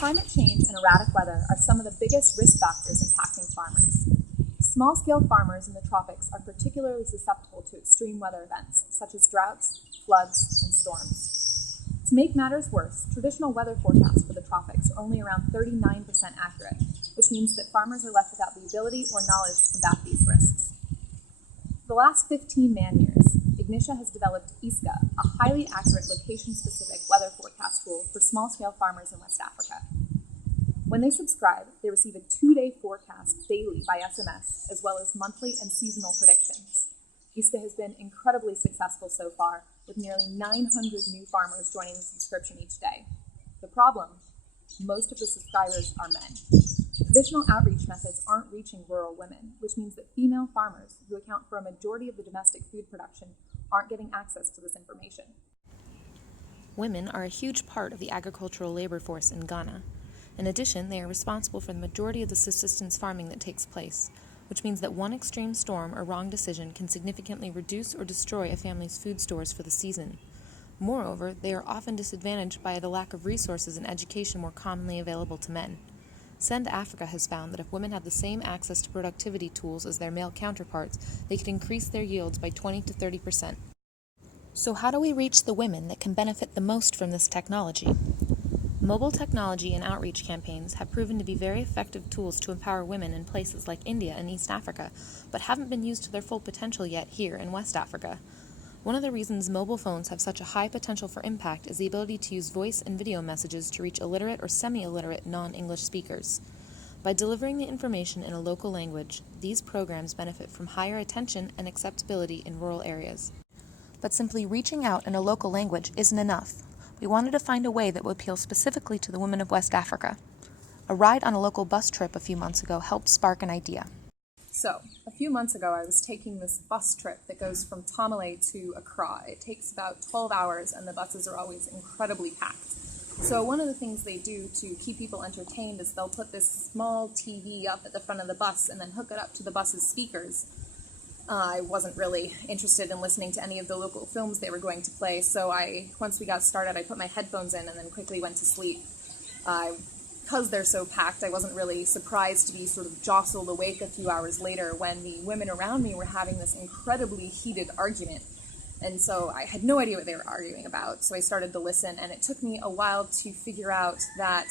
Climate change and erratic weather are some of the biggest risk factors impacting farmers. Small-scale farmers in the tropics are particularly susceptible to extreme weather events, such as droughts, floods, and storms. To make matters worse, traditional weather forecasts for the tropics are only around 39% accurate, which means that farmers are left without the ability or knowledge to combat these risks. For the last 15 man-years, Ignitia has developed ISCA, a highly accurate location-specific weather forecast tool for small-scale farmers in West Africa. When they subscribe, they receive a 2-day forecast daily by SMS, as well as monthly and seasonal predictions. ISCA has been incredibly successful so far, with nearly 900 new farmers joining the subscription each day. The problem? Most of the subscribers are men. Traditional outreach methods aren't reaching rural women, which means that female farmers, who account for a majority of the domestic food production, aren't getting access to this information. Women are a huge part of the agricultural labor force in Ghana. In addition, they are responsible for the majority of the subsistence farming that takes place, which means that one extreme storm or wrong decision can significantly reduce or destroy a family's food stores for the season. Moreover, they are often disadvantaged by the lack of resources and education more commonly available to men. Send Africa has found that if women had the same access to productivity tools as their male counterparts, they could increase their yields by 20 to 30%. So how do we reach the women that can benefit the most from this technology? Mobile technology and outreach campaigns have proven to be very effective tools to empower women in places like India and East Africa, but haven't been used to their full potential yet here in West Africa. One of the reasons mobile phones have such a high potential for impact is the ability to use voice and video messages to reach illiterate or semi-illiterate non-English speakers. By delivering the information in a local language, these programs benefit from higher attention and acceptability in rural areas. But simply reaching out in a local language isn't enough. We wanted to find a way that would appeal specifically to the women of West Africa. A ride on a local bus trip a few months ago helped spark an idea. So, a few months ago, I was taking this bus trip that goes from Taberlet to Accra. It takes about 12 hours, and the buses are always incredibly packed. So one of the things they do to keep people entertained is they'll put this small TV up at the front of the bus and then hook it up to the bus's speakers. I wasn't really interested in listening to any of the local films they were going to play, so once we got started, I put my headphones in and then quickly went to sleep. Because they're so packed, I wasn't really surprised to be sort of jostled awake a few hours later when the women around me were having this incredibly heated argument. And so I had no idea what they were arguing about, so I started to listen, and it took me a while to figure out that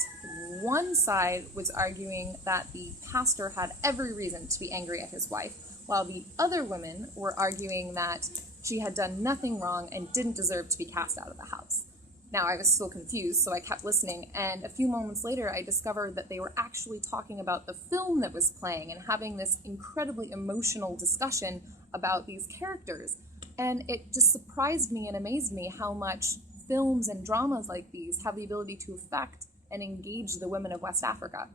one side was arguing that the pastor had every reason to be angry at his wife, while the other women were arguing that she had done nothing wrong and didn't deserve to be cast out of the house. Now, I was still confused, so I kept listening, and a few moments later, I discovered that they were actually talking about the film that was playing and having this incredibly emotional discussion about these characters. And it just surprised me and amazed me how much films and dramas like these have the ability to affect and engage the women of West Africa.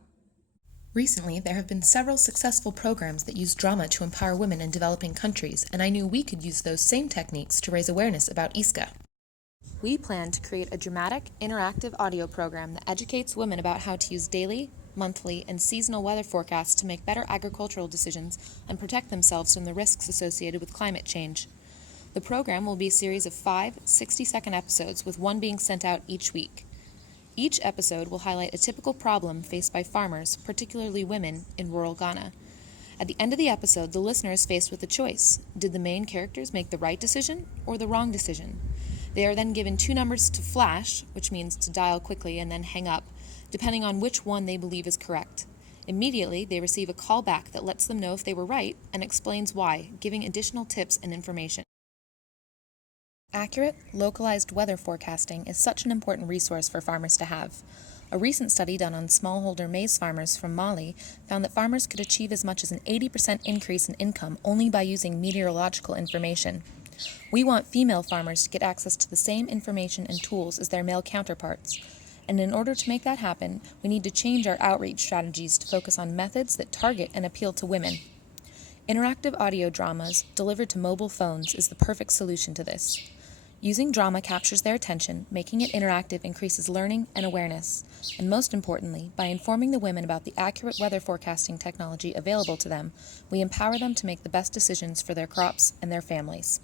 Recently, there have been several successful programs that use drama to empower women in developing countries, and I knew we could use those same techniques to raise awareness about ISCA. We plan to create a dramatic, interactive audio program that educates women about how to use daily, monthly, and seasonal weather forecasts to make better agricultural decisions and protect themselves from the risks associated with climate change. The program will be a series of 5 60-second episodes, with one being sent out each week. Each episode will highlight a typical problem faced by farmers, particularly women, in rural Ghana. At the end of the episode, the listener is faced with a choice. Did the main characters make the right decision or the wrong decision? They are then given 2 numbers to flash, which means to dial quickly and then hang up, depending on which one they believe is correct. Immediately, they receive a call back that lets them know if they were right and explains why, giving additional tips and information. Accurate, localized weather forecasting is such an important resource for farmers to have. A recent study done on smallholder maize farmers from Mali found that farmers could achieve as much as an 80% increase in income only by using meteorological information. We want female farmers to get access to the same information and tools as their male counterparts. And in order to make that happen, we need to change our outreach strategies to focus on methods that target and appeal to women. Interactive audio dramas delivered to mobile phones is the perfect solution to this. Using drama captures their attention, making it interactive increases learning and awareness. And most importantly, by informing the women about the accurate weather forecasting technology available to them, we empower them to make the best decisions for their crops and their families.